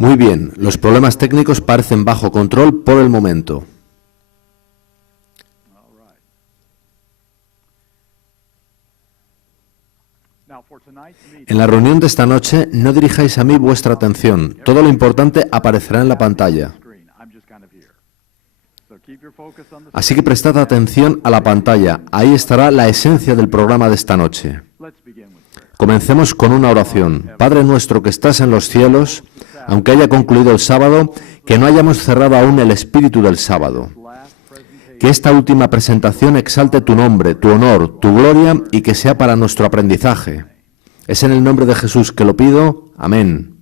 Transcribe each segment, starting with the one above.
Muy bien, los problemas técnicos parecen bajo control por el momento. En la reunión de esta noche, no dirijáis a mí vuestra atención. Todo lo importante aparecerá en la pantalla. Así que prestad atención a la pantalla. Ahí estará la esencia del programa de esta noche. Comencemos con una oración. Padre nuestro que estás en los cielos, aunque haya concluido el sábado, que no hayamos cerrado aún el espíritu del sábado. Que esta última presentación exalte tu nombre, tu honor, tu gloria y que sea para nuestro aprendizaje. Es en el nombre de Jesús que lo pido. Amén.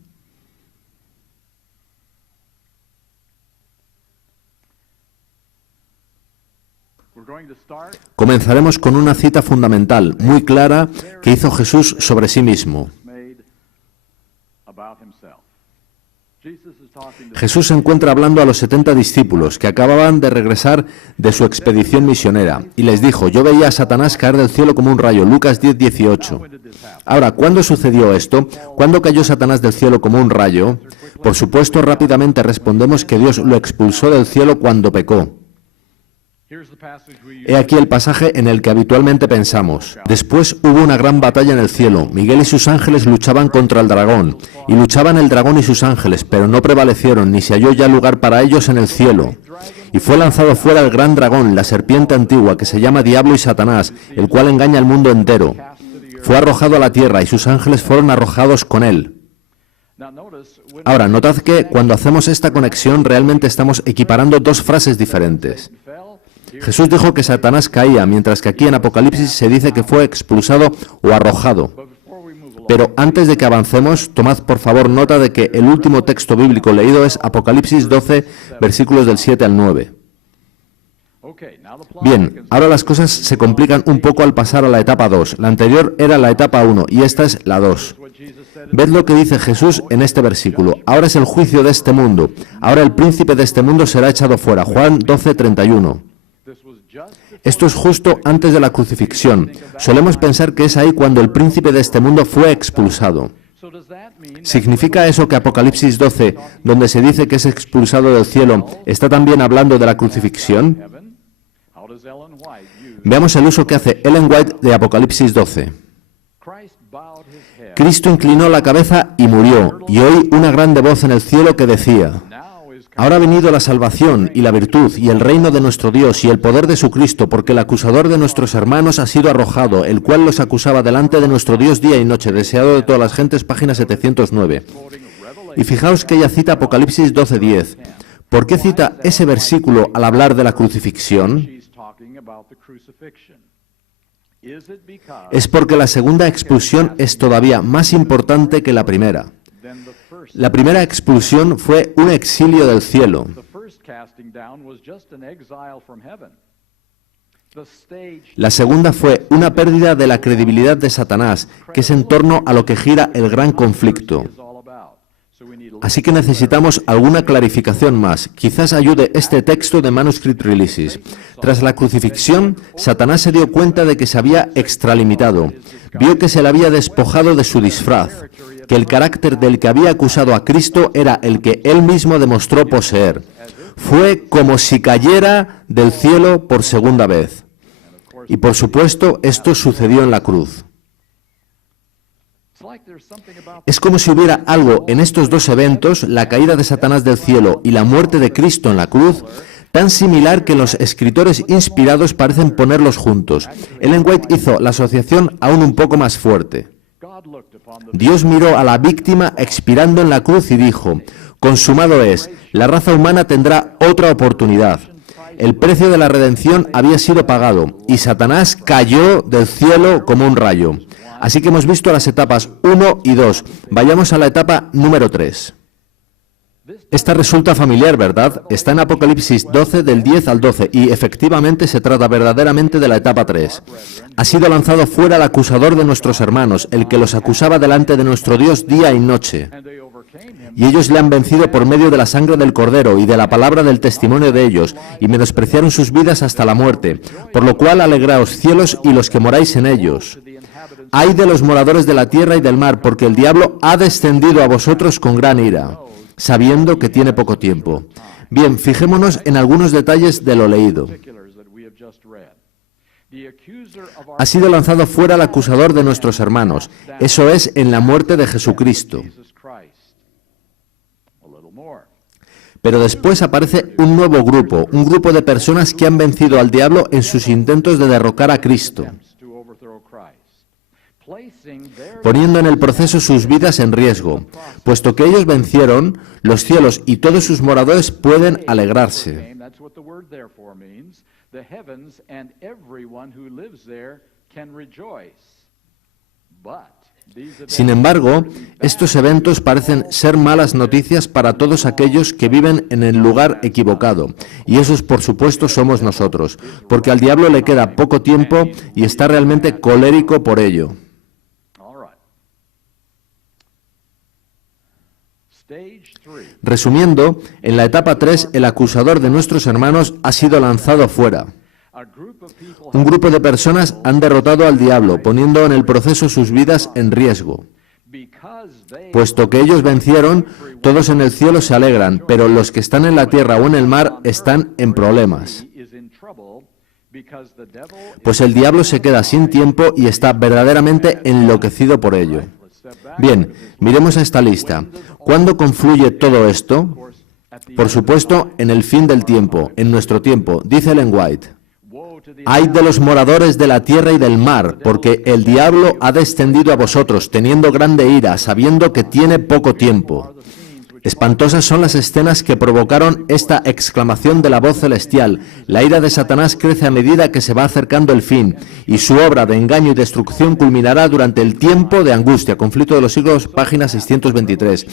Comenzaremos con una cita fundamental, muy clara, que hizo Jesús sobre sí mismo. Jesús se encuentra hablando a los 70 discípulos que acababan de regresar de su expedición misionera y les dijo: yo veía a Satanás caer del cielo como un rayo. Lucas 10:18. Ahora, ¿cuándo sucedió esto? ¿Cuándo cayó Satanás del cielo como un rayo? Por supuesto, rápidamente respondemos que Dios lo expulsó del cielo cuando pecó. He aquí el pasaje en el que habitualmente pensamos. Después hubo una gran batalla en el cielo. Miguel y sus ángeles luchaban contra el dragón. Y luchaban el dragón y sus ángeles, pero no prevalecieron, ni se halló ya lugar para ellos en el cielo. Y fue lanzado fuera el gran dragón, la serpiente antigua, que se llama Diablo y Satanás, el cual engaña al mundo entero. Fue arrojado a la tierra, y sus ángeles fueron arrojados con él. Ahora, notad que cuando hacemos esta conexión, realmente estamos equiparando dos frases diferentes. Jesús dijo que Satanás caía, mientras que aquí en Apocalipsis se dice que fue expulsado o arrojado. Pero antes de que avancemos, tomad por favor nota de que el último texto bíblico leído es Apocalipsis 12, versículos del 7 al 9. Bien, ahora las cosas se complican un poco al pasar a la etapa 2. La anterior era la etapa 1 y esta es la 2. Ved lo que dice Jesús en este versículo. Ahora es el juicio de este mundo. Ahora el príncipe de este mundo será echado fuera. Juan 12:31. Esto es justo antes de la crucifixión. Solemos pensar que es ahí cuando el príncipe de este mundo fue expulsado. ¿Significa eso que Apocalipsis 12, donde se dice que es expulsado del cielo, está también hablando de la crucifixión? Veamos el uso que hace Ellen White de Apocalipsis 12. Cristo inclinó la cabeza y murió, y oí una grande voz en el cielo que decía: ahora ha venido la salvación y la virtud y el reino de nuestro Dios y el poder de su Cristo, porque el acusador de nuestros hermanos ha sido arrojado, el cual los acusaba delante de nuestro Dios día y noche. Deseado de todas las gentes, página 709. Y fijaos que ella cita Apocalipsis 12:10. ¿Por qué cita ese versículo al hablar de la crucifixión? Es porque la segunda expulsión es todavía más importante que la primera. La primera expulsión fue un exilio del cielo. La segunda fue una pérdida de la credibilidad de Satanás, que es en torno a lo que gira el gran conflicto. Así que necesitamos alguna clarificación más. Quizás ayude este texto de Manuscript Releases. Tras la crucifixión, Satanás se dio cuenta de que se había extralimitado. Vio que se le había despojado de su disfraz, que el carácter del que había acusado a Cristo era el que él mismo demostró poseer. Fue como si cayera del cielo por segunda vez. Y por supuesto, esto sucedió en la cruz. Es como si hubiera algo en estos dos eventos, la caída de Satanás del cielo y la muerte de Cristo en la cruz, tan similar que los escritores inspirados parecen ponerlos juntos. Ellen White hizo la asociación aún un poco más fuerte. Dios miró a la víctima expirando en la cruz y dijo: consumado es, la raza humana tendrá otra oportunidad. El precio de la redención había sido pagado y Satanás cayó del cielo como un rayo. Así que hemos visto las etapas 1 y 2. Vayamos a la etapa número 3. Esta resulta familiar, ¿verdad? Está en Apocalipsis 12 del 10 al 12 y efectivamente se trata verdaderamente de la etapa 3. Ha sido lanzado fuera el acusador de nuestros hermanos, el que los acusaba delante de nuestro Dios día y noche. Y ellos le han vencido por medio de la sangre del Cordero y de la palabra del testimonio de ellos, y menospreciaron sus vidas hasta la muerte. Por lo cual alegraos cielos y los que moráis en ellos. Ay de los moradores de la tierra y del mar, porque el diablo ha descendido a vosotros con gran ira. sabiendo que tiene poco tiempo. Bien, fijémonos en algunos detalles de lo leído. Ha sido lanzado fuera el acusador de nuestros hermanos, eso es, en la muerte de Jesucristo. Pero después aparece un nuevo grupo, un grupo de personas que han vencido al diablo en sus intentos de derrocar a Cristo, poniendo en el proceso sus vidas en riesgo. Puesto que ellos vencieron, los cielos y todos sus moradores pueden alegrarse. Sin embargo, estos eventos parecen ser malas noticias para todos aquellos que viven en el lugar equivocado, y esos, por supuesto, somos nosotros, porque al diablo le queda poco tiempo y está realmente colérico por ello. Resumiendo, en la etapa 3, el acusador de nuestros hermanos ha sido lanzado fuera. Un grupo de personas han derrotado al diablo, poniendo en el proceso sus vidas en riesgo. Puesto que ellos vencieron, todos en el cielo se alegran, pero los que están en la tierra o en el mar están en problemas. Pues el diablo se queda sin tiempo y está verdaderamente enloquecido por ello. Bien, miremos a esta lista. ¿Cuándo confluye todo esto? Por supuesto, en el fin del tiempo, en nuestro tiempo, dice Ellen White. Ay de los moradores de la tierra y del mar, porque el diablo ha descendido a vosotros, teniendo grande ira, sabiendo que tiene poco tiempo. Espantosas son las escenas que provocaron esta exclamación de la voz celestial. La ira de Satanás crece a medida que se va acercando el fin, y su obra de engaño y destrucción culminará durante el tiempo de angustia. Conflicto de los siglos, página 623.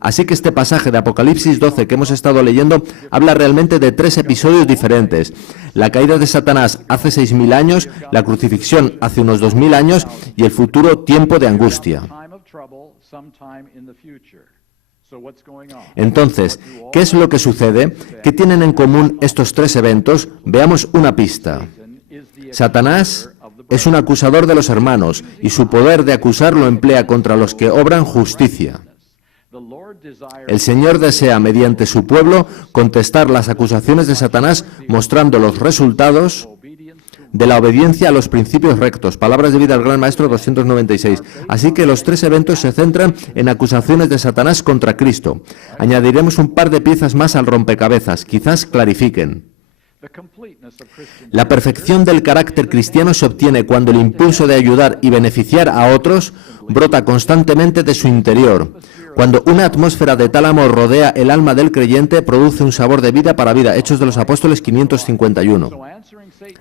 Así que este pasaje de Apocalipsis 12 que hemos estado leyendo habla realmente de 3 episodios diferentes. La caída de Satanás hace 6.000 años, la crucifixión hace unos 2.000 años y el futuro tiempo de angustia. Entonces, ¿qué es lo que sucede? ¿Qué tienen en común estos 3 eventos? Veamos una pista. Satanás es un acusador de los hermanos y su poder de acusar lo emplea contra los que obran justicia. El Señor desea, mediante su pueblo, contestar las acusaciones de Satanás mostrando los resultados de la obediencia a los principios rectos. Palabras de vida al Gran Maestro 296. Así que los 3 eventos se centran en acusaciones de Satanás contra Cristo. Añadiremos un par de piezas más al rompecabezas, quizás clarifiquen. La perfección del carácter cristiano se obtiene cuando el impulso de ayudar y beneficiar a otros brota constantemente de su interior. Cuando una atmósfera de tal amor rodea el alma del creyente, produce un sabor de vida para vida. Hechos de los Apóstoles 551.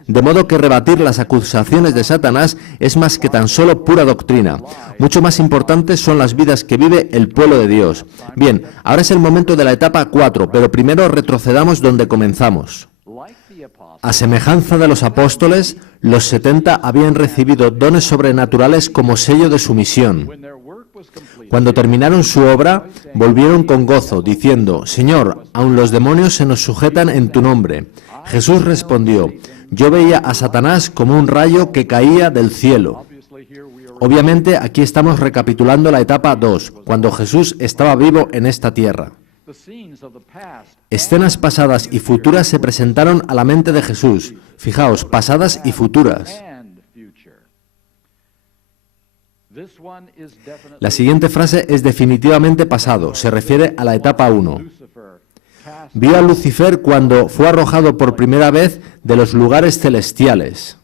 De modo que rebatir las acusaciones de Satanás es más que tan solo pura doctrina. Mucho más importantes son las vidas que vive el pueblo de Dios. Bien, ahora es el momento de la etapa 4, pero primero retrocedamos donde comenzamos. A semejanza de los apóstoles, los 70 habían recibido dones sobrenaturales como sello de su misión. Cuando terminaron su obra, volvieron con gozo, diciendo, Señor, aun los demonios se nos sujetan en tu nombre. Jesús respondió, yo veía a Satanás como un rayo que caía del cielo. Obviamente, aquí estamos recapitulando la etapa 2, cuando Jesús estaba vivo en esta tierra. Escenas pasadas y futuras se presentaron a la mente de Jesús. Fijaos, pasadas y futuras. La siguiente frase es definitivamente pasado, se refiere a la etapa 1. Vio a Lucifer cuando fue arrojado por primera vez de los lugares celestiales.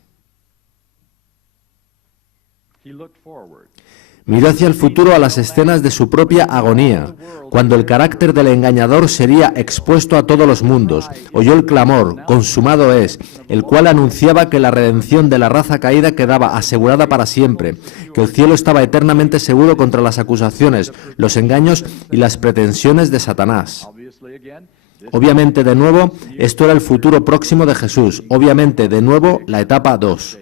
Miró hacia el futuro a las escenas de su propia agonía, cuando el carácter del engañador sería expuesto a todos los mundos. Oyó el clamor, consumado es, el cual anunciaba que la redención de la raza caída quedaba asegurada para siempre, que el cielo estaba eternamente seguro contra las acusaciones, los engaños y las pretensiones de Satanás. Obviamente, de nuevo, esto era el futuro próximo de Jesús. Obviamente, de nuevo, la etapa 2.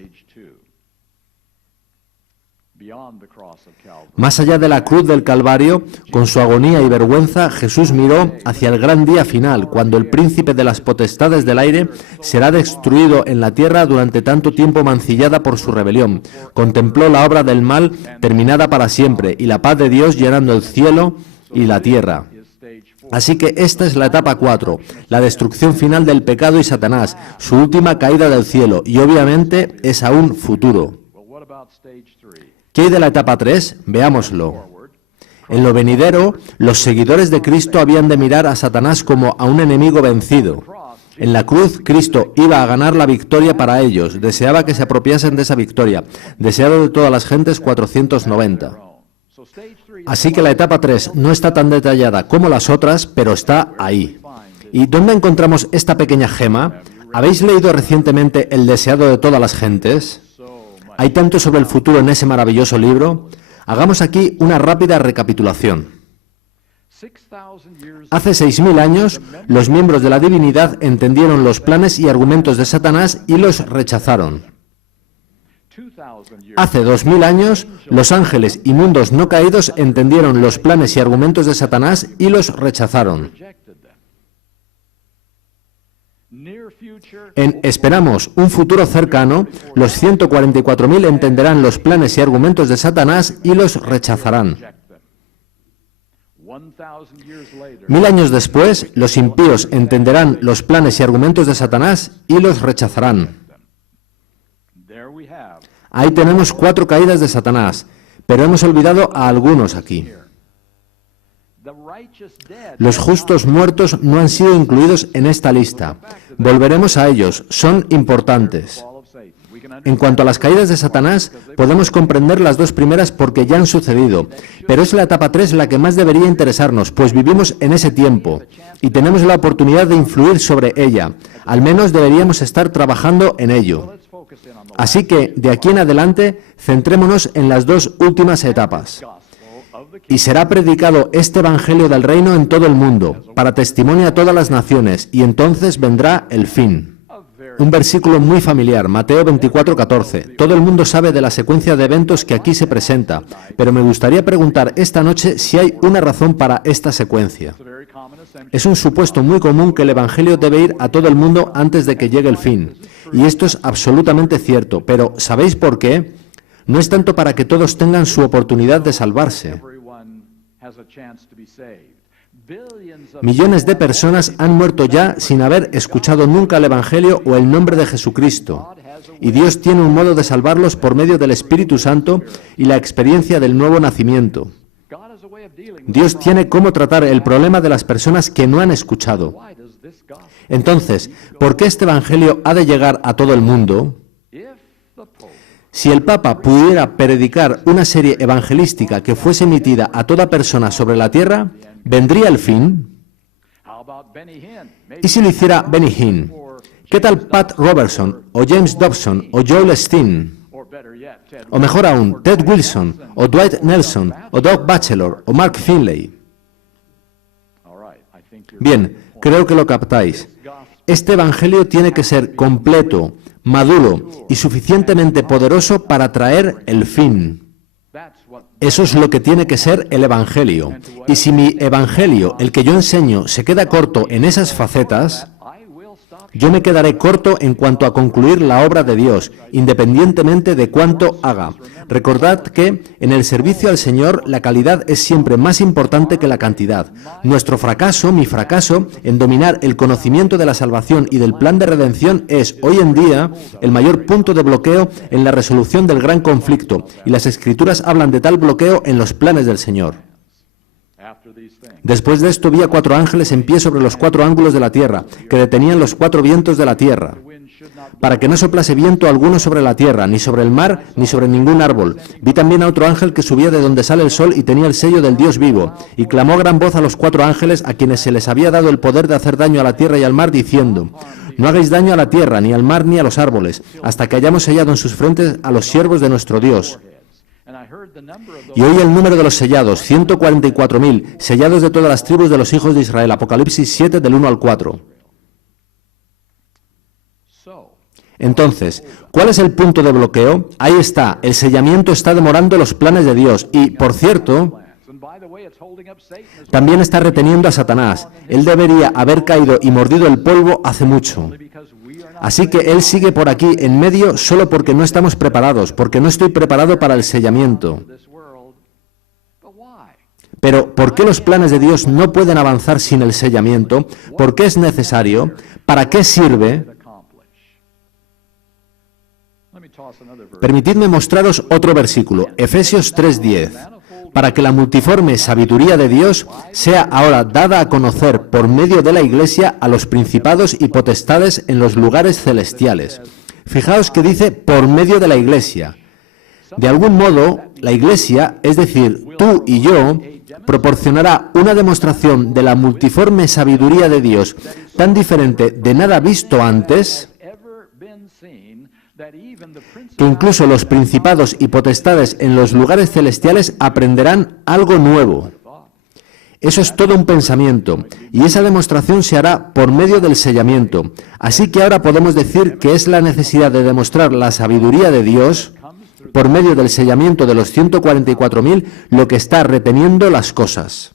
Más allá de la cruz del Calvario, con su agonía y vergüenza, Jesús miró hacia el gran día final, cuando el príncipe de las potestades del aire será destruido en la tierra durante tanto tiempo mancillada por su rebelión. Contempló la obra del mal terminada para siempre y la paz de Dios llenando el cielo y la tierra. Así que esta es la etapa 4, la destrucción final del pecado y Satanás, su última caída del cielo, y obviamente es aún futuro. ¿Qué hay de la etapa 3? Veámoslo. En lo venidero, los seguidores de Cristo habían de mirar a Satanás como a un enemigo vencido. En la cruz, Cristo iba a ganar la victoria para ellos, deseaba que se apropiasen de esa victoria, deseado de todas las gentes 490. Así que la etapa 3 no está tan detallada como las otras, pero está ahí. ¿Y dónde encontramos esta pequeña gema? ¿Habéis leído recientemente El deseado de todas las gentes? ¿Hay tanto sobre el futuro en ese maravilloso libro? Hagamos aquí una rápida recapitulación. Hace 6.000 años, los miembros de la divinidad entendieron los planes y argumentos de Satanás y los rechazaron. Hace 2.000 años, los ángeles y mundos no caídos entendieron los planes y argumentos de Satanás y los rechazaron. En Esperamos un futuro cercano, los 144.000 entenderán los planes y argumentos de Satanás y los rechazarán. 1.000 años después, los impíos entenderán los planes y argumentos de Satanás y los rechazarán. Ahí tenemos 4 caídas de Satanás, pero hemos olvidado a algunos aquí. Los justos muertos no han sido incluidos en esta lista. Volveremos a ellos, son importantes. En cuanto a las caídas de Satanás, podemos comprender las 2 primeras porque ya han sucedido, pero es la etapa 3 la que más debería interesarnos, pues vivimos en ese tiempo y tenemos la oportunidad de influir sobre ella. Al menos deberíamos estar trabajando en ello. Así que, de aquí en adelante, centrémonos en las 2 últimas etapas. Y será predicado este Evangelio del Reino en todo el mundo, para testimonio a todas las naciones, y entonces vendrá el fin. Un versículo muy familiar, Mateo 24:14. Todo el mundo sabe de la secuencia de eventos que aquí se presenta, pero me gustaría preguntar esta noche si hay una razón para esta secuencia. Es un supuesto muy común que el Evangelio debe ir a todo el mundo antes de que llegue el fin. Y esto es absolutamente cierto, pero ¿sabéis por qué? No es tanto para que todos tengan su oportunidad de salvarse. Millones de personas han muerto ya sin haber escuchado nunca el Evangelio o el nombre de Jesucristo. Y Dios tiene un modo de salvarlos por medio del Espíritu Santo y la experiencia del nuevo nacimiento. Dios tiene cómo tratar el problema de las personas que no han escuchado. Entonces, ¿por qué este Evangelio ha de llegar a todo el mundo? Si el Papa pudiera predicar una serie evangelística que fuese emitida a toda persona sobre la tierra, ¿vendría el fin? ¿Y si lo hiciera Benny Hinn? ¿Qué tal Pat Robertson, o James Dobson, o Joel Steen? O mejor aún, Ted Wilson, o Dwight Nelson, o Doug Batchelor, o Mark Finley. Bien, creo que lo captáis. Este Evangelio tiene que ser completo, maduro y suficientemente poderoso para traer el fin. Eso es lo que tiene que ser el Evangelio. Y si mi Evangelio, el que yo enseño, se queda corto en esas facetas, yo me quedaré corto en cuanto a concluir la obra de Dios, independientemente de cuánto haga. Recordad que en el servicio al Señor la calidad es siempre más importante que la cantidad. Nuestro fracaso, mi fracaso, en dominar el conocimiento de la salvación y del plan de redención es, hoy en día, el mayor punto de bloqueo en la resolución del gran conflicto, y las Escrituras hablan de tal bloqueo en los planes del Señor. Después de esto vi a 4 ángeles en pie sobre los 4 ángulos de la tierra, que detenían los 4 vientos de la tierra, para que no soplase viento alguno sobre la tierra, ni sobre el mar, ni sobre ningún árbol. Vi también a otro ángel que subía de donde sale el sol y tenía el sello del Dios vivo, y clamó a gran voz a los 4 ángeles a quienes se les había dado el poder de hacer daño a la tierra y al mar, diciendo: no hagáis daño a la tierra, ni al mar, ni a los árboles, hasta que hayamos sellado en sus frentes a los siervos de nuestro Dios. Y oí el número de los sellados, 144.000, sellados de todas las tribus de los hijos de Israel. Apocalipsis 7, del 1 al 4. Entonces, ¿cuál es el punto de bloqueo? Ahí está, el sellamiento está demorando los planes de Dios. Y, por cierto, también está reteniendo a Satanás. Él debería haber caído y mordido el polvo hace mucho. Así que él sigue por aquí en medio solo porque no estamos preparados, porque no estoy preparado para el sellamiento. Pero ¿por qué los planes de Dios no pueden avanzar sin el sellamiento? ¿Por qué es necesario? ¿Para qué sirve? Permitidme mostraros otro versículo, Efesios 3:10, para que la multiforme sabiduría de Dios sea ahora dada a conocer por medio de la Iglesia a los principados y potestades en los lugares celestiales. Fijaos que dice por medio de la Iglesia. De algún modo, la Iglesia, es decir, tú y yo, proporcionará una demostración de la multiforme sabiduría de Dios tan diferente de nada visto antes, que incluso los principados y potestades en los lugares celestiales aprenderán algo nuevo. Eso es todo un pensamiento, y esa demostración se hará por medio del sellamiento. Así que ahora podemos decir que es la necesidad de demostrar la sabiduría de Dios por medio del sellamiento de los 144.000 lo que está reteniendo las cosas.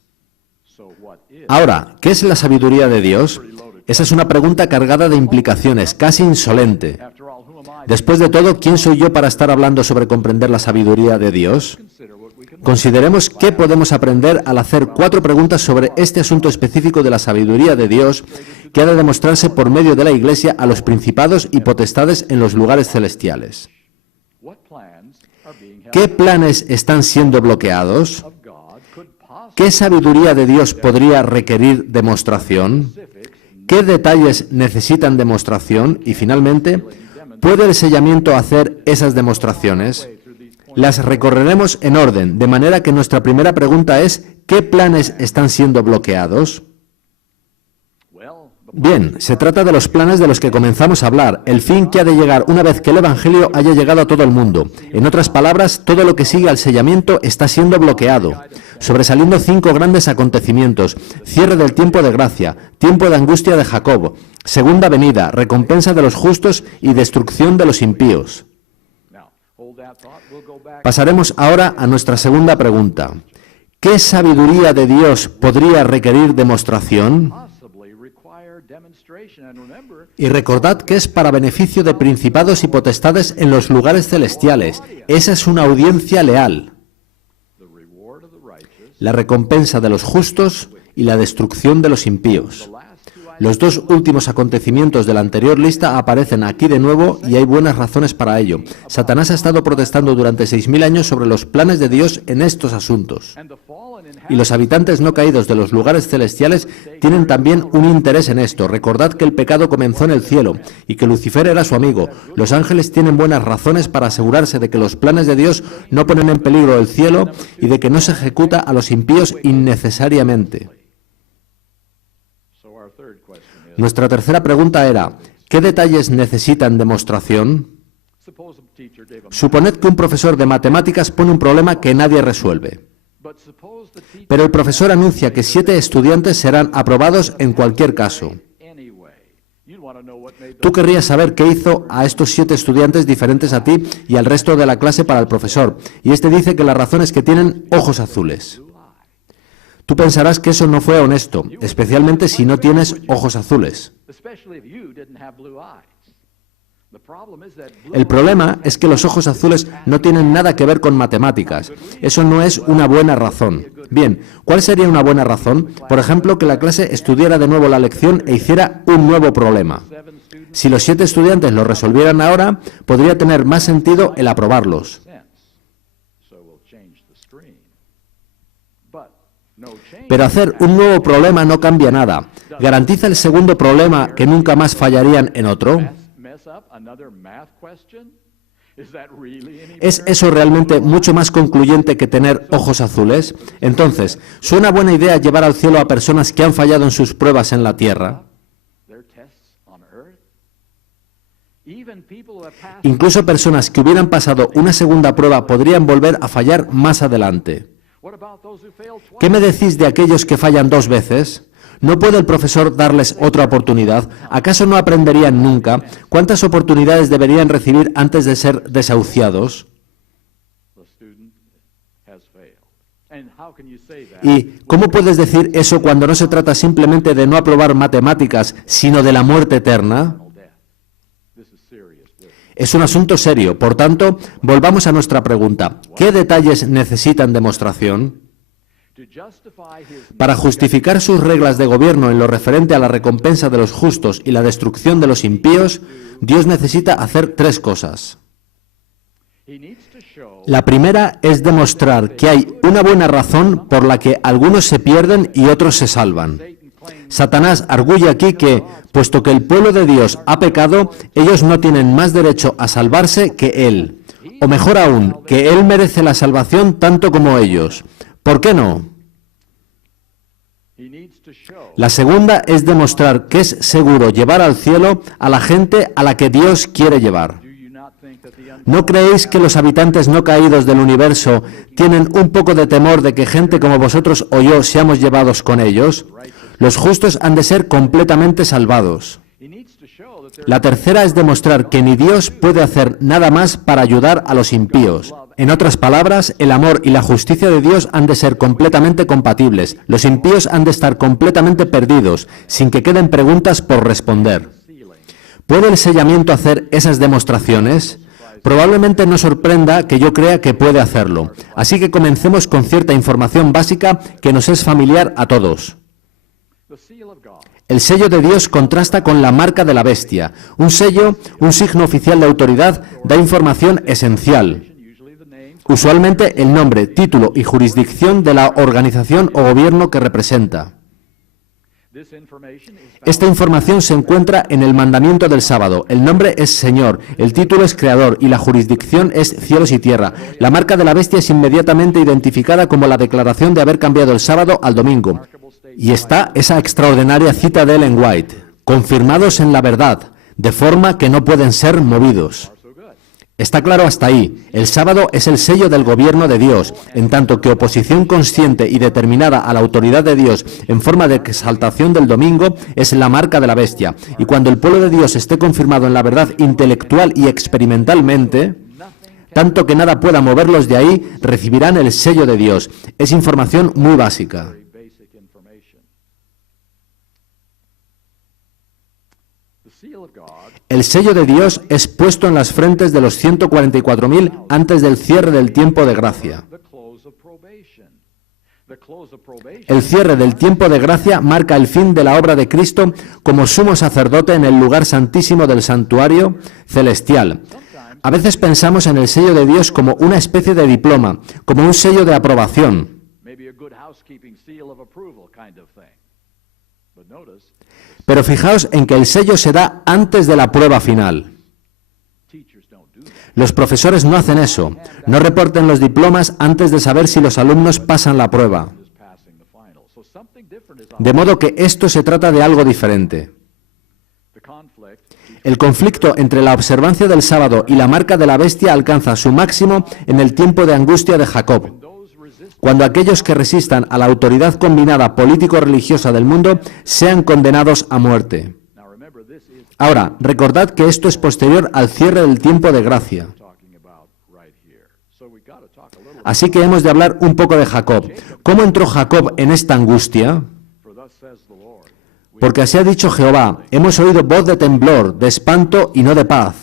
Ahora, ¿qué es la sabiduría de Dios? Esa es una pregunta cargada de implicaciones, casi insolente. Después de todo, ¿quién soy yo para estar hablando sobre comprender la sabiduría de Dios? Consideremos qué podemos aprender al hacer 4 preguntas sobre este asunto específico de la sabiduría de Dios que ha de demostrarse por medio de la Iglesia a los principados y potestades en los lugares celestiales. ¿Qué planes están siendo bloqueados? ¿Qué sabiduría de Dios podría requerir demostración? ¿Qué detalles necesitan demostración? Y finalmente, ¿puede el sellamiento hacer esas demostraciones? Las recorreremos en orden, de manera que nuestra primera pregunta es, ¿qué planes están siendo bloqueados? Bien, se trata de los planes de los que comenzamos a hablar, el fin que ha de llegar una vez que el Evangelio haya llegado a todo el mundo. En otras palabras, todo lo que sigue al sellamiento está siendo bloqueado, sobresaliendo 5 grandes acontecimientos: cierre del tiempo de gracia, tiempo de angustia de Jacob, segunda venida, recompensa de los justos y destrucción de los impíos. Pasaremos ahora a nuestra segunda pregunta. ¿Qué sabiduría de Dios podría requerir demostración? Y recordad que es para beneficio de principados y potestades en los lugares celestiales. Esa es una audiencia leal. La recompensa de los justos y la destrucción de los impíos. Los 2 últimos acontecimientos de la anterior lista aparecen aquí de nuevo y hay buenas razones para ello. Satanás ha estado protestando durante 6.000 años sobre los planes de Dios en estos asuntos. Y los habitantes no caídos de los lugares celestiales tienen también un interés en esto. Recordad que el pecado comenzó en el cielo y que Lucifer era su amigo. Los ángeles tienen buenas razones para asegurarse de que los planes de Dios no ponen en peligro el cielo y de que no se ejecuta a los impíos innecesariamente. Nuestra tercera pregunta era, ¿qué detalles necesitan demostración? Suponed que un profesor de matemáticas pone un problema que nadie resuelve. Pero el profesor anuncia que 7 estudiantes serán aprobados en cualquier caso. Tú querrías saber qué hizo a estos 7 estudiantes diferentes a ti y al resto de la clase para el profesor. Y este dice que la razón es que tienen ojos azules. Tú pensarás que eso no fue honesto, especialmente si no tienes ojos azules. El problema es que los ojos azules no tienen nada que ver con matemáticas. Eso no es una buena razón. Bien, ¿cuál sería una buena razón? Por ejemplo, que la clase estudiara de nuevo la lección e hiciera un nuevo problema. Si los 7 estudiantes lo resolvieran ahora, podría tener más sentido el aprobarlos. Pero hacer un nuevo problema no cambia nada. ¿Garantiza el segundo problema que nunca más fallarían en otro? ¿Es eso realmente mucho más concluyente que tener ojos azules? Entonces, ¿suena buena idea llevar al cielo a personas que han fallado en sus pruebas en la tierra? Incluso personas que hubieran pasado una segunda prueba podrían volver a fallar más adelante. ¿Qué me decís de aquellos que fallan 2 veces? ¿No puede el profesor darles otra oportunidad? ¿Acaso no aprenderían nunca? ¿Cuántas oportunidades deberían recibir antes de ser desahuciados? ¿Y cómo puedes decir eso cuando no se trata simplemente de no aprobar matemáticas, sino de la muerte eterna? Es un asunto serio. Por tanto, volvamos a nuestra pregunta. ¿Qué detalles necesitan demostración? Para justificar sus reglas de gobierno en lo referente a la recompensa de los justos y la destrucción de los impíos, Dios necesita hacer tres cosas. La primera es demostrar que hay una buena razón por la que algunos se pierden y otros se salvan. Satanás arguye aquí que, puesto que el pueblo de Dios ha pecado, ellos no tienen más derecho a salvarse que Él. O mejor aún, que Él merece la salvación tanto como ellos. ¿Por qué no? La segunda es demostrar que es seguro llevar al cielo a la gente a la que Dios quiere llevar. ¿No creéis que los habitantes no caídos del universo tienen un poco de temor de que gente como vosotros o yo seamos llevados con ellos? Los justos han de ser completamente salvados. La tercera es demostrar que ni Dios puede hacer nada más para ayudar a los impíos. En otras palabras, el amor y la justicia de Dios han de ser completamente compatibles. Los impíos han de estar completamente perdidos, sin que queden preguntas por responder. ¿Puede el sellamiento hacer esas demostraciones? Probablemente no sorprenda que yo crea que puede hacerlo. Así que comencemos con cierta información básica que nos es familiar a todos. El sello de Dios contrasta con la marca de la bestia. Un sello, un signo oficial de autoridad, da información esencial. Usualmente el nombre, título y jurisdicción de la organización o gobierno que representa. Esta información se encuentra en el mandamiento del sábado. El nombre es Señor, el título es Creador y la jurisdicción es cielos y tierra. La marca de la bestia es inmediatamente identificada como la declaración de haber cambiado el sábado al domingo. Y está esa extraordinaria cita de Ellen White: confirmados en la verdad, de forma que no pueden ser movidos. Está claro hasta ahí. El sábado es el sello del gobierno de Dios, en tanto que oposición consciente y determinada a la autoridad de Dios en forma de exaltación del domingo es la marca de la bestia. Y cuando el pueblo de Dios esté confirmado en la verdad intelectual y experimentalmente, tanto que nada pueda moverlos de ahí, recibirán el sello de Dios. Es información muy básica. El sello de Dios es puesto en las frentes de los 144.000 antes del cierre del tiempo de gracia. El cierre del tiempo de gracia marca el fin de la obra de Cristo como sumo sacerdote en el lugar santísimo del santuario celestial. A veces pensamos en el sello de Dios como una especie de diploma, como un sello de aprobación. Pero fijaos en que el sello se da antes de la prueba final. Los profesores no hacen eso, no reporten los diplomas antes de saber si los alumnos pasan la prueba. De modo que esto se trata de algo diferente. El conflicto entre la observancia del sábado y la marca de la bestia alcanza su máximo en el tiempo de angustia de Jacob, cuando aquellos que resistan a la autoridad combinada político-religiosa del mundo sean condenados a muerte. Ahora, recordad que esto es posterior al cierre del tiempo de gracia. Así que hemos de hablar un poco de Jacob. ¿Cómo entró Jacob en esta angustia? Porque así ha dicho Jehová: hemos oído voz de temblor, de espanto y no de paz.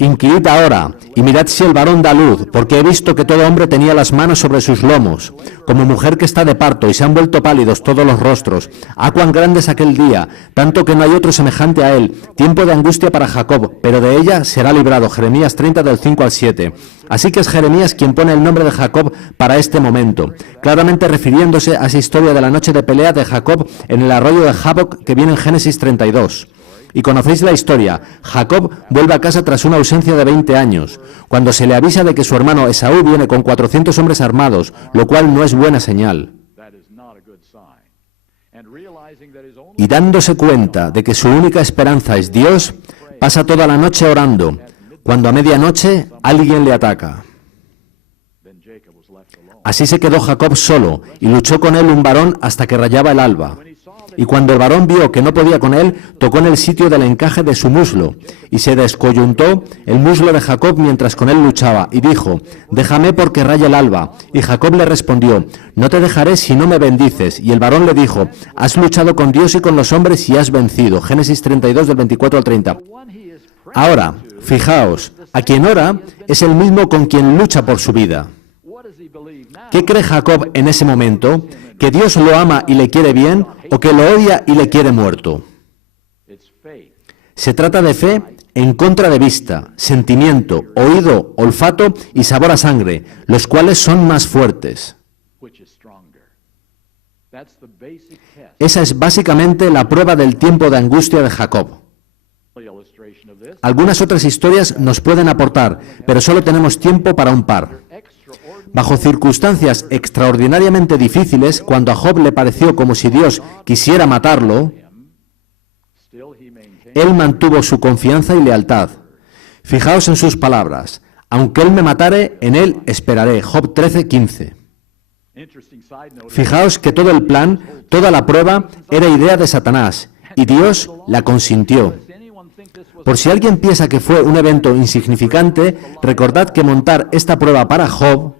Inquirid ahora, y mirad si el varón da luz, porque he visto que todo hombre tenía las manos sobre sus lomos, como mujer que está de parto, y se han vuelto pálidos todos los rostros. ¡Ah, cuán grande es aquel día! Tanto que no hay otro semejante a él. Tiempo de angustia para Jacob, pero de ella será librado. Jeremías 30, del 5 al 7. Así que es Jeremías quien pone el nombre de Jacob para este momento, claramente refiriéndose a esa historia de la noche de pelea de Jacob en el arroyo de Jaboc que viene en Génesis 32. Y conocéis la historia. Jacob vuelve a casa tras una ausencia de 20 años, cuando se le avisa de que su hermano Esaú viene con 400 hombres armados, lo cual no es buena señal. Y dándose cuenta de que su única esperanza es Dios, pasa toda la noche orando, cuando a medianoche alguien le ataca. Así se quedó Jacob solo, y luchó con él un varón hasta que rayaba el alba. Y cuando el varón vio que no podía con él, tocó en el sitio del encaje de su muslo, y se descoyuntó el muslo de Jacob mientras con él luchaba, y dijo: déjame porque raya el alba. Y Jacob le respondió: no te dejaré si no me bendices. Y el varón le dijo: has luchado con Dios y con los hombres y has vencido. Génesis 32, del 24 al 30. Ahora, fijaos, a quien ora es el mismo con quien lucha por su vida. ¿Qué cree Jacob en ese momento? ¿Que Dios lo ama y le quiere bien o que lo odia y le quiere muerto? Se trata de fe en contra de vista, sentimiento, oído, olfato y sabor a sangre, los cuales son más fuertes. Esa es básicamente la prueba del tiempo de angustia de Jacob. Algunas otras historias nos pueden aportar, pero solo tenemos tiempo para un par. Bajo circunstancias extraordinariamente difíciles, cuando a Job le pareció como si Dios quisiera matarlo, él mantuvo su confianza y lealtad. Fijaos en sus palabras: aunque él me matare, en él esperaré. Job 13:15. Fijaos que todo el plan, toda la prueba, era idea de Satanás, y Dios la consintió. Por si alguien piensa que fue un evento insignificante, recordad que montar esta prueba para Job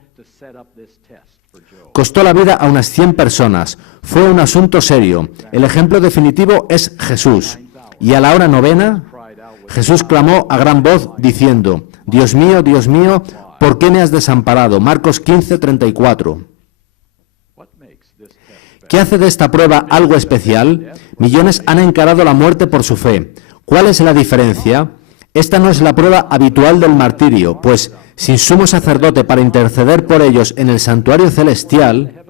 costó la vida a unas 100 personas. Fue un asunto serio. El ejemplo definitivo es Jesús. Y a la hora novena, Jesús clamó a gran voz diciendo: Dios mío, ¿por qué me has desamparado? Marcos 15:34. ¿Qué hace de esta prueba algo especial? Millones han encarado la muerte por su fe. ¿Cuál es la diferencia? Esta no es la prueba habitual del martirio, pues sin sumo sacerdote para interceder por ellos en el santuario celestial,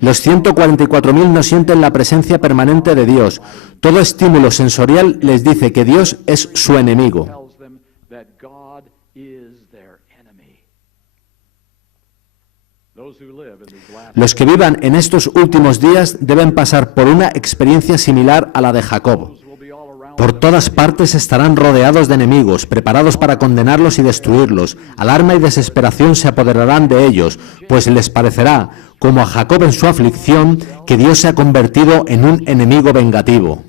los 144.000 no sienten la presencia permanente de Dios. Todo estímulo sensorial les dice que Dios es su enemigo. Los que vivan en estos últimos días deben pasar por una experiencia similar a la de Jacob. Por todas partes estarán rodeados de enemigos, preparados para condenarlos y destruirlos. Alarma y desesperación se apoderarán de ellos, pues les parecerá, como a Jacob en su aflicción, que Dios se ha convertido en un enemigo vengativo.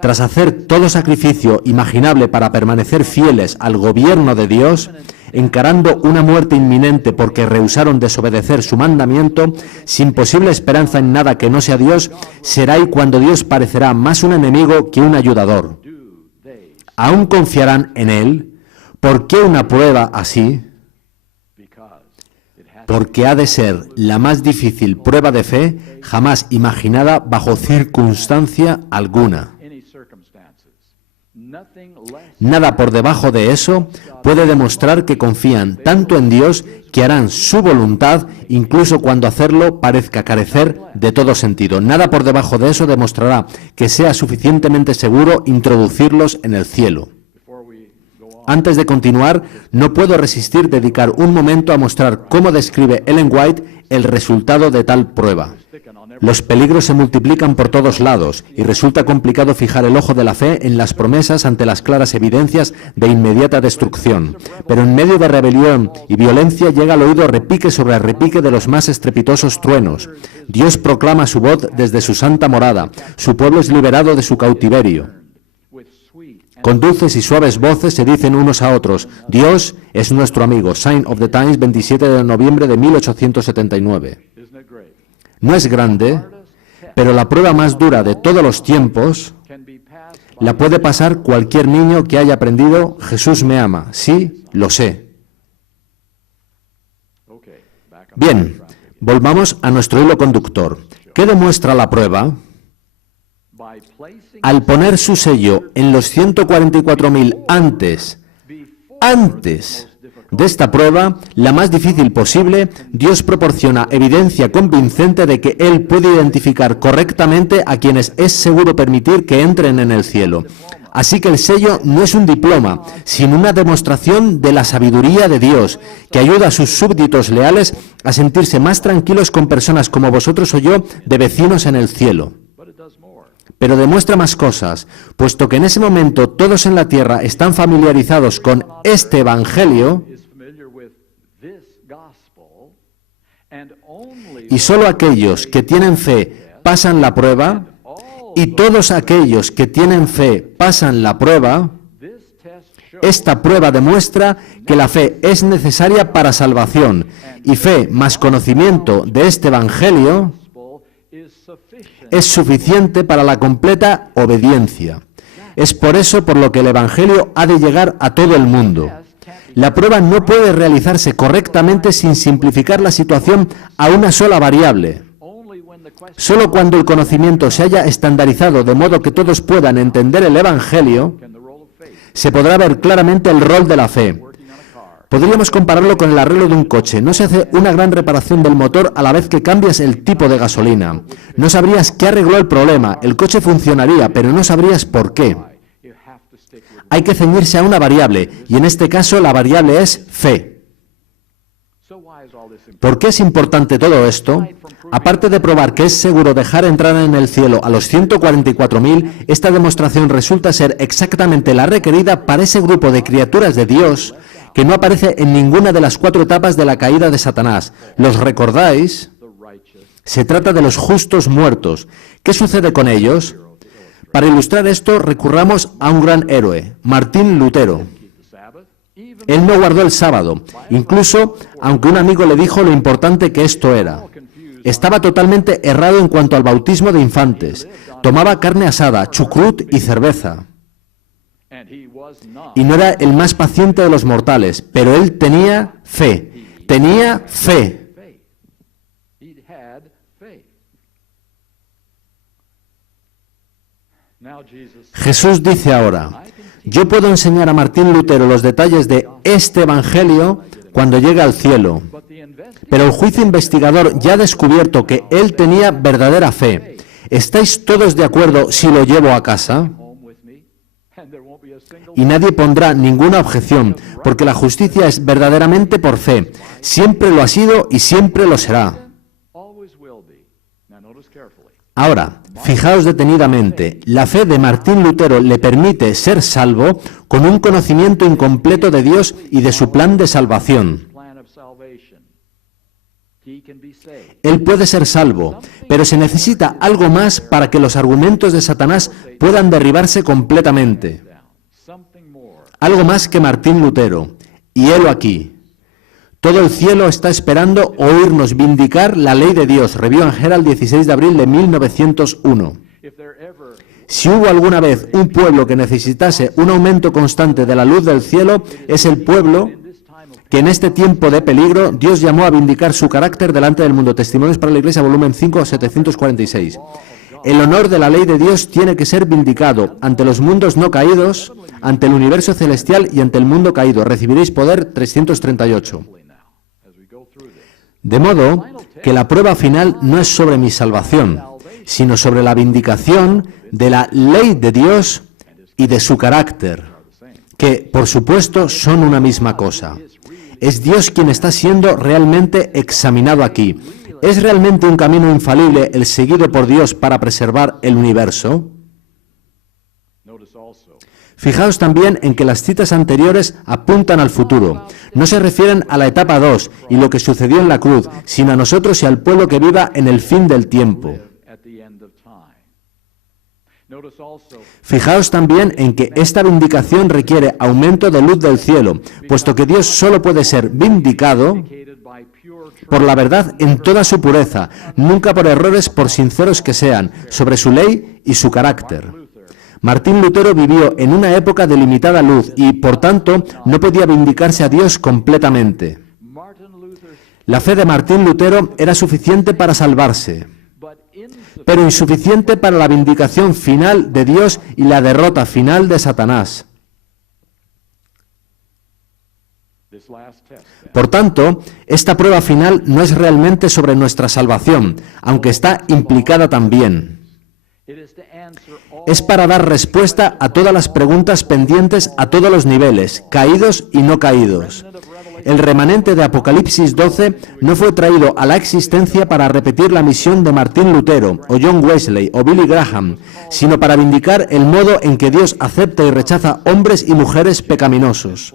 Tras hacer todo sacrificio imaginable para permanecer fieles al gobierno de Dios, encarando una muerte inminente porque rehusaron desobedecer su mandamiento, sin posible esperanza en nada que no sea Dios, será ahí cuando Dios parecerá más un enemigo que un ayudador. ¿Aún confiarán en Él? ¿Por qué una prueba así? Porque ha de ser la más difícil prueba de fe jamás imaginada bajo circunstancia alguna. Nada por debajo de eso puede demostrar que confían tanto en Dios que harán su voluntad, incluso cuando hacerlo parezca carecer de todo sentido. Nada por debajo de eso demostrará que sea suficientemente seguro introducirlos en el cielo. Antes de continuar, no puedo resistir dedicar un momento a mostrar cómo describe Ellen White el resultado de tal prueba. Los peligros se multiplican por todos lados y resulta complicado fijar el ojo de la fe en las promesas ante las claras evidencias de inmediata destrucción. Pero en medio de rebelión y violencia llega al oído repique sobre repique de los más estrepitosos truenos. Dios proclama su voz desde su santa morada. Su pueblo es liberado de su cautiverio. Con dulces y suaves voces se dicen unos a otros: Dios es nuestro amigo. Sign of the Times, 27 de noviembre de 1879. No es grande, pero la prueba más dura de todos los tiempos la puede pasar cualquier niño que haya aprendido: Jesús me ama. Sí, lo sé. Bien, volvamos a nuestro hilo conductor. ¿Qué demuestra la prueba? Al poner su sello en los 144.000 antes de esta prueba, la más difícil posible, Dios proporciona evidencia convincente de que Él puede identificar correctamente a quienes es seguro permitir que entren en el cielo. Así que el sello no es un diploma, sino una demostración de la sabiduría de Dios, que ayuda a sus súbditos leales a sentirse más tranquilos con personas como vosotros o yo, de vecinos en el cielo. Pero demuestra más cosas, puesto que en ese momento todos en la tierra están familiarizados con este Evangelio, y solo aquellos que tienen fe pasan la prueba, y todos aquellos que tienen fe pasan la prueba. Esta prueba demuestra que la fe es necesaria para salvación, y fe más conocimiento de este Evangelio es suficiente para la completa obediencia. Es por eso por lo que el Evangelio ha de llegar a todo el mundo. La prueba no puede realizarse correctamente sin simplificar la situación a una sola variable. Solo cuando el conocimiento se haya estandarizado de modo que todos puedan entender el Evangelio, se podrá ver claramente el rol de la fe. Podríamos compararlo con el arreglo de un coche. No se hace una gran reparación del motor a la vez que cambias el tipo de gasolina. No sabrías qué arregló el problema. El coche funcionaría, pero no sabrías por qué. Hay que ceñirse a una variable, y en este caso la variable es fe. ¿Por qué es importante todo esto? Aparte de probar que es seguro dejar entrar en el cielo a los 144.000, esta demostración resulta ser exactamente la requerida para ese grupo de criaturas de Dios que no aparece en ninguna de las 4 etapas de la caída de Satanás. ¿Los recordáis? Se trata de los justos muertos. ¿Qué sucede con ellos? Para ilustrar esto, recurramos a un gran héroe, Martín Lutero. Él no guardó el sábado, incluso aunque un amigo le dijo lo importante que esto era. Estaba totalmente errado en cuanto al bautismo de infantes. Tomaba carne asada, chucrut y cerveza. Y no era el más paciente de los mortales, pero él tenía fe. Tenía fe. Jesús dice ahora, yo puedo enseñar a Martín Lutero los detalles de este Evangelio cuando llegue al cielo, pero el juicio investigador ya ha descubierto que él tenía verdadera fe. ¿Estáis todos de acuerdo si lo llevo a casa? Y nadie pondrá ninguna objeción, porque la justicia es verdaderamente por fe. Siempre lo ha sido y siempre lo será. Ahora, fijaos detenidamente, la fe de Martín Lutero le permite ser salvo con un conocimiento incompleto de Dios y de su plan de salvación. Él puede ser salvo, pero se necesita algo más para que los argumentos de Satanás puedan derribarse completamente. Algo más que Martín Lutero. Y helo aquí. Todo el cielo está esperando oírnos vindicar la ley de Dios. Review and Herald, 16 de abril de 1901. Si hubo alguna vez un pueblo que necesitase un aumento constante de la luz del cielo, es el pueblo que en este tiempo de peligro Dios llamó a vindicar su carácter delante del mundo. Testimonios para la Iglesia, volumen 5, 746. El honor de la ley de Dios tiene que ser vindicado ante los mundos no caídos, ante el universo celestial y ante el mundo caído. Recibiréis poder, 338. De modo que la prueba final no es sobre mi salvación, sino sobre la vindicación de la ley de Dios y de su carácter, que, por supuesto, son una misma cosa. Es Dios quien está siendo realmente examinado aquí. ¿Es realmente un camino infalible el seguido por Dios para preservar el universo? Fijaos también en que las citas anteriores apuntan al futuro. No se refieren a la etapa 2 y lo que sucedió en la cruz, sino a nosotros y al pueblo que viva en el fin del tiempo. Fijaos también en que esta vindicación requiere aumento de luz del cielo, puesto que Dios solo puede ser vindicado por la verdad en toda su pureza, nunca por errores, por sinceros que sean, sobre su ley y su carácter. Martín Lutero vivió en una época de limitada luz y, por tanto, no podía vindicarse a Dios completamente. La fe de Martín Lutero era suficiente para salvarse, pero insuficiente para la vindicación final de Dios y la derrota final de Satanás. Por tanto, esta prueba final no es realmente sobre nuestra salvación, aunque está implicada también. Es para dar respuesta a todas las preguntas pendientes a todos los niveles, caídos y no caídos. El remanente de Apocalipsis 12 no fue traído a la existencia para repetir la misión de Martín Lutero, o John Wesley, o Billy Graham, sino para vindicar el modo en que Dios acepta y rechaza hombres y mujeres pecaminosos.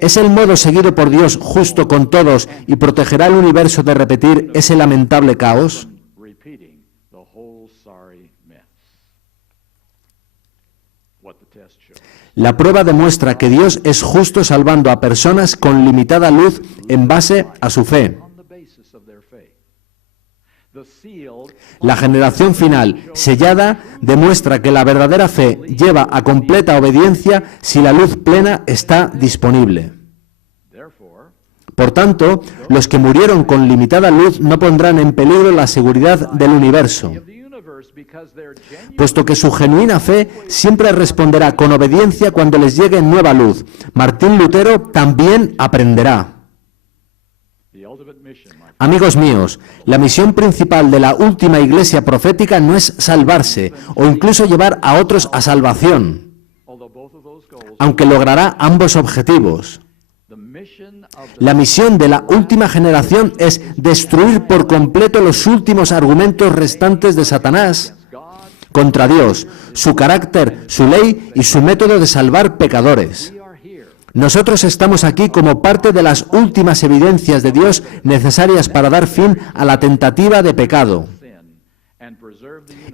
¿Es el modo seguido por Dios justo con todos y protegerá el universo de repetir ese lamentable caos? La prueba demuestra que Dios es justo salvando a personas con limitada luz en base a su fe. La generación final, sellada, demuestra que la verdadera fe lleva a completa obediencia si la luz plena está disponible. Por tanto, los que murieron con limitada luz no pondrán en peligro la seguridad del universo, puesto que su genuina fe siempre responderá con obediencia cuando les llegue nueva luz. Martín Lutero también aprenderá. Amigos míos, la misión principal de la última iglesia profética no es salvarse o incluso llevar a otros a salvación, aunque logrará ambos objetivos. La misión de la última generación es destruir por completo los últimos argumentos restantes de Satanás contra Dios, su carácter, su ley y su método de salvar pecadores. Nosotros estamos aquí como parte de las últimas evidencias de Dios necesarias para dar fin a la tentativa de pecado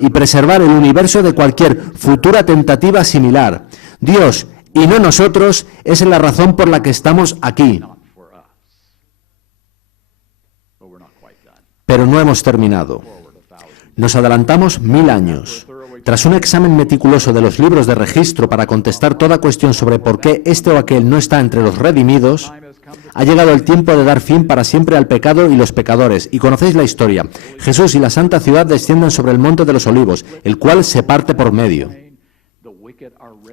y preservar el universo de cualquier futura tentativa similar. Dios, y no nosotros, es la razón por la que estamos aquí. Pero no hemos terminado. Nos adelantamos 1000 años. Tras un examen meticuloso de los libros de registro para contestar toda cuestión sobre por qué este o aquel no está entre los redimidos, ha llegado el tiempo de dar fin para siempre al pecado y los pecadores. Y conocéis la historia. Jesús y la Santa Ciudad descienden sobre el Monte de los Olivos, el cual se parte por medio.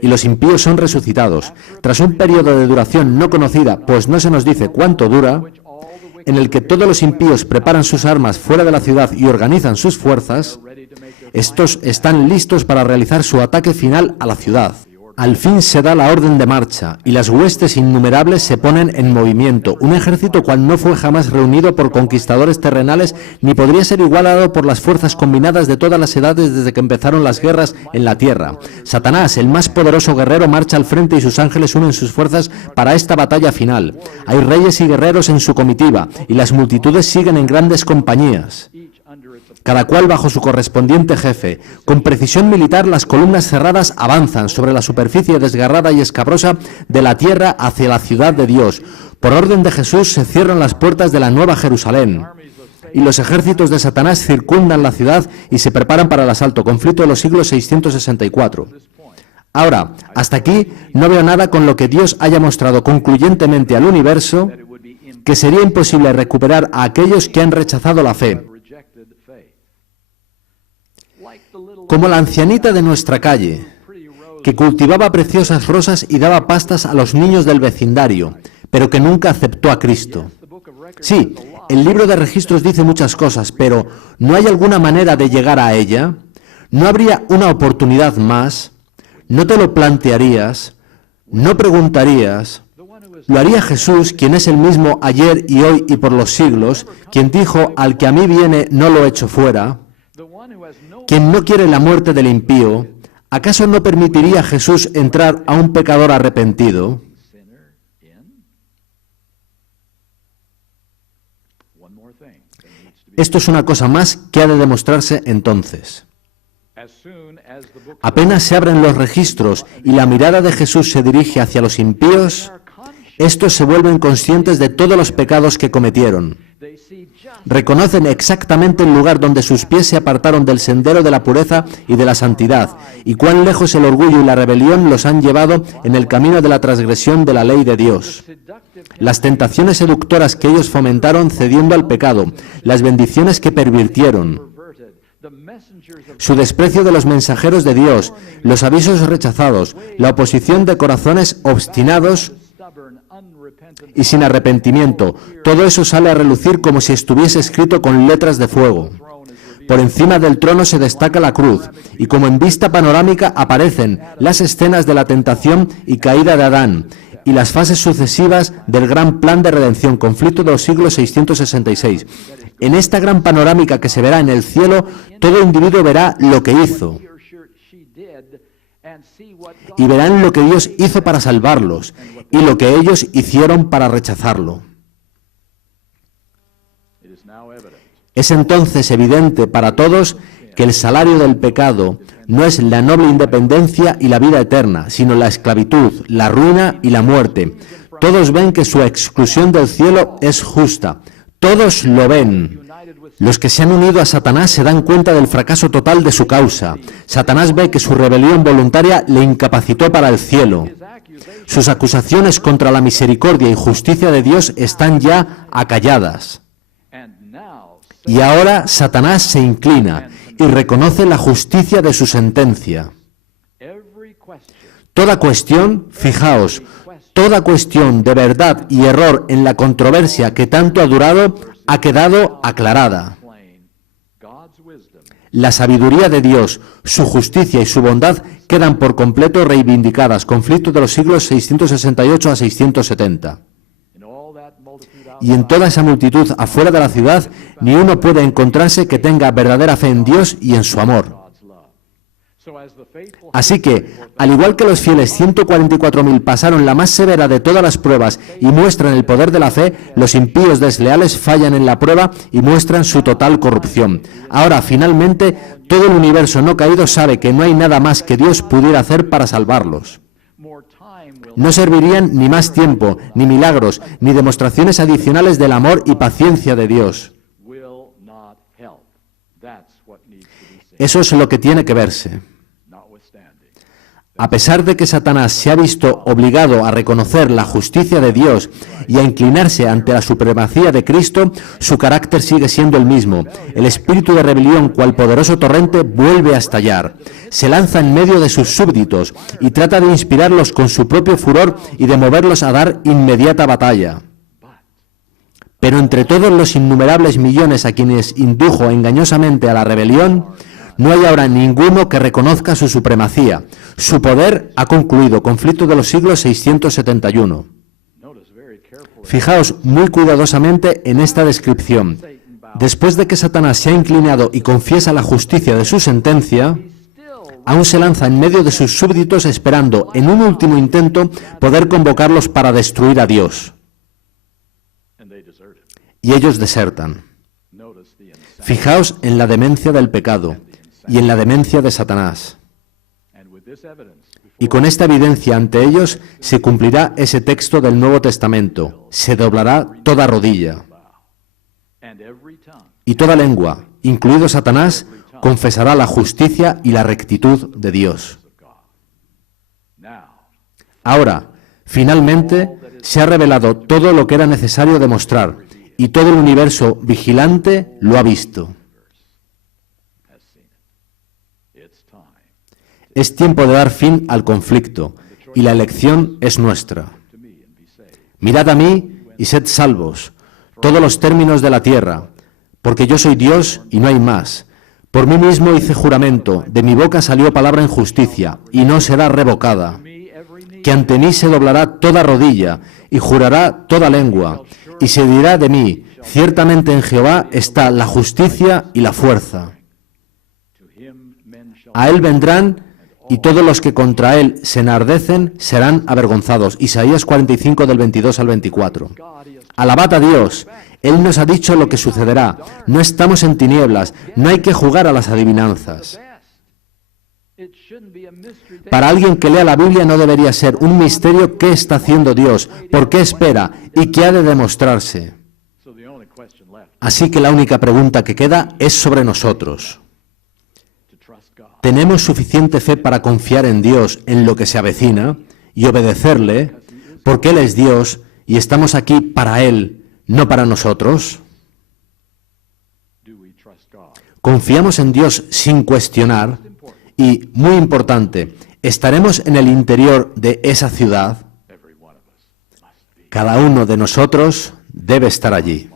Y los impíos son resucitados. Tras un periodo de duración no conocida, pues no se nos dice cuánto dura, en el que todos los impíos preparan sus armas fuera de la ciudad y organizan sus fuerzas, estos están listos para realizar su ataque final a la ciudad. Al fin se da la orden de marcha, y las huestes innumerables se ponen en movimiento, un ejército cual no fue jamás reunido por conquistadores terrenales, ni podría ser igualado por las fuerzas combinadas de todas las edades desde que empezaron las guerras en la tierra. Satanás, el más poderoso guerrero, marcha al frente y sus ángeles unen sus fuerzas para esta batalla final. Hay reyes y guerreros en su comitiva, y las multitudes siguen en grandes compañías, cada cual bajo su correspondiente jefe. Con precisión militar, las columnas cerradas avanzan sobre la superficie desgarrada y escabrosa de la tierra hacia la ciudad de Dios. Por orden de Jesús se cierran las puertas de la Nueva Jerusalén, y los ejércitos de Satanás circundan la ciudad y se preparan para el asalto, conflicto de los siglos 664. Ahora, hasta aquí no veo nada con lo que Dios haya mostrado concluyentemente al universo que sería imposible recuperar a aquellos que han rechazado la fe. Como la ancianita de nuestra calle, que cultivaba preciosas rosas y daba pastas a los niños del vecindario, pero que nunca aceptó a Cristo. Sí, el libro de registros dice muchas cosas, pero ¿no hay alguna manera de llegar a ella? ¿No habría una oportunidad más? ¿No te lo plantearías? ¿No preguntarías? Lo haría Jesús, quien es el mismo ayer y hoy y por los siglos, quien dijo, al que a mí viene no lo echo fuera. Quien no quiere la muerte del impío, ¿acaso no permitiría Jesús entrar a un pecador arrepentido? Esto es una cosa más que ha de demostrarse entonces. Apenas se abren los registros y la mirada de Jesús se dirige hacia los impíos, estos se vuelven conscientes de todos los pecados que cometieron. Reconocen exactamente el lugar donde sus pies se apartaron del sendero de la pureza y de la santidad, y cuán lejos el orgullo y la rebelión los han llevado en el camino de la transgresión de la ley de Dios. Las tentaciones seductoras que ellos fomentaron cediendo al pecado, las bendiciones que pervirtieron, su desprecio de los mensajeros de Dios, los avisos rechazados, la oposición de corazones obstinados y sin arrepentimiento, todo eso sale a relucir como si estuviese escrito con letras de fuego. Por encima del trono se destaca la cruz, y como en vista panorámica aparecen las escenas de la tentación y caída de Adán, y las fases sucesivas del gran plan de redención, conflicto de los siglos 666. En esta gran panorámica que se verá en el cielo, todo individuo verá lo que hizo, y verán lo que Dios hizo para salvarlos, y lo que ellos hicieron para rechazarlo. Es entonces evidente para todos que el salario del pecado no es la noble independencia y la vida eterna, sino la esclavitud, la ruina y la muerte. Todos ven que su exclusión del cielo es justa. Todos lo ven. Los que se han unido a Satanás se dan cuenta del fracaso total de su causa. Satanás ve que su rebelión voluntaria le incapacitó para el cielo. Sus acusaciones contra la misericordia y justicia de Dios están ya acalladas. Y ahora Satanás se inclina y reconoce la justicia de su sentencia. Toda cuestión, fijaos, toda cuestión de verdad y error en la controversia que tanto ha durado ha quedado aclarada. La sabiduría de Dios, su justicia y su bondad quedan por completo reivindicadas. Conflicto de los siglos 668 a 670. Y en toda esa multitud afuera de la ciudad, ni uno puede encontrarse que tenga verdadera fe en Dios y en su amor. Así que, al igual que los fieles 144.000 pasaron la más severa de todas las pruebas y muestran el poder de la fe, los impíos desleales fallan en la prueba y muestran su total corrupción. Ahora, finalmente, todo el universo no caído sabe que no hay nada más que Dios pudiera hacer para salvarlos. No servirían ni más tiempo, ni milagros, ni demostraciones adicionales del amor y paciencia de Dios. Eso es lo que tiene que verse. A pesar de que Satanás se ha visto obligado a reconocer la justicia de Dios y a inclinarse ante la supremacía de Cristo, su carácter sigue siendo el mismo. El espíritu de rebelión, cual poderoso torrente, vuelve a estallar. Se lanza en medio de sus súbditos y trata de inspirarlos con su propio furor y de moverlos a dar inmediata batalla. Pero entre todos los innumerables millones a quienes indujo engañosamente a la rebelión, no hay ahora ninguno que reconozca su supremacía. Su poder ha concluido. Conflicto de los siglos 671. Fijaos muy cuidadosamente en esta descripción. Después de que Satanás se ha inclinado y confiesa la justicia de su sentencia, aún se lanza en medio de sus súbditos esperando, en un último intento, poder convocarlos para destruir a Dios. Y ellos desertan. Fijaos en la demencia del pecado y en la demencia de Satanás. Y con esta evidencia ante ellos se cumplirá ese texto del Nuevo Testamento. Se doblará toda rodilla. Y toda lengua, incluido Satanás, confesará la justicia y la rectitud de Dios. Ahora, finalmente, se ha revelado todo lo que era necesario demostrar, y todo el universo vigilante lo ha visto. Es tiempo de dar fin al conflicto, y la elección es nuestra. Mirad a mí y sed salvos, todos los términos de la tierra, porque yo soy Dios y no hay más. Por mí mismo hice juramento, de mi boca salió palabra en justicia, y no será revocada. Que ante mí se doblará toda rodilla, y jurará toda lengua, y se dirá de mí, ciertamente en Jehová está la justicia y la fuerza. A él vendrán, y todos los que contra él se enardecen serán avergonzados. Isaías 45, del 22 al 24. Alabad a Dios, Él nos ha dicho lo que sucederá. No estamos en tinieblas, no hay que jugar a las adivinanzas. Para alguien que lea la Biblia no debería ser un misterio qué está haciendo Dios, por qué espera y qué ha de demostrarse. Así que la única pregunta que queda es sobre nosotros. ¿Tenemos suficiente fe para confiar en Dios en lo que se avecina y obedecerle, porque Él es Dios y estamos aquí para Él, no para nosotros? ¿Confiamos en Dios sin cuestionar? Y, muy importante, ¿estaremos en el interior de esa ciudad? Cada uno de nosotros debe estar allí.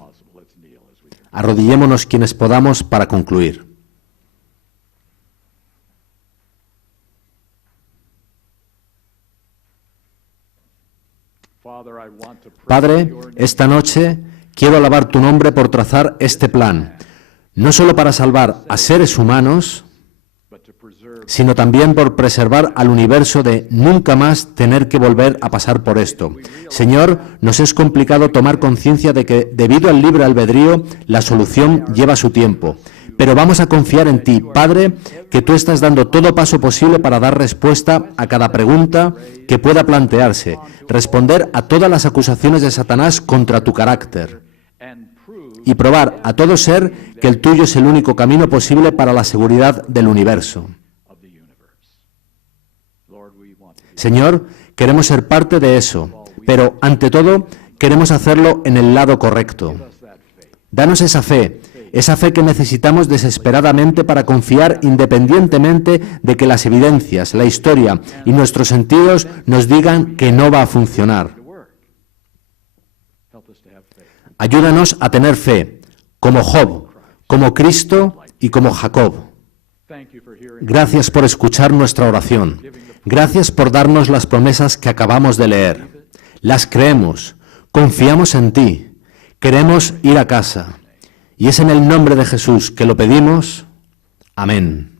Arrodillémonos quienes podamos para concluir. Padre, esta noche quiero alabar tu nombre por trazar este plan, no solo para salvar a seres humanos, sino también por preservar al universo de nunca más tener que volver a pasar por esto. Señor, nos es complicado tomar conciencia de que, debido al libre albedrío, la solución lleva su tiempo. Pero vamos a confiar en ti, Padre, que tú estás dando todo paso posible para dar respuesta a cada pregunta que pueda plantearse, responder a todas las acusaciones de Satanás contra tu carácter y probar a todo ser que el tuyo es el único camino posible para la seguridad del universo. Señor, queremos ser parte de eso, pero ante todo queremos hacerlo en el lado correcto. Danos esa fe que necesitamos desesperadamente para confiar independientemente de que las evidencias, la historia y nuestros sentidos nos digan que no va a funcionar. Ayúdanos a tener fe, como Job, como Cristo y como Jacob. Gracias por escuchar nuestra oración. Gracias por darnos las promesas que acabamos de leer. Las creemos, confiamos en ti, queremos ir a casa. Y es en el nombre de Jesús que lo pedimos. Amén.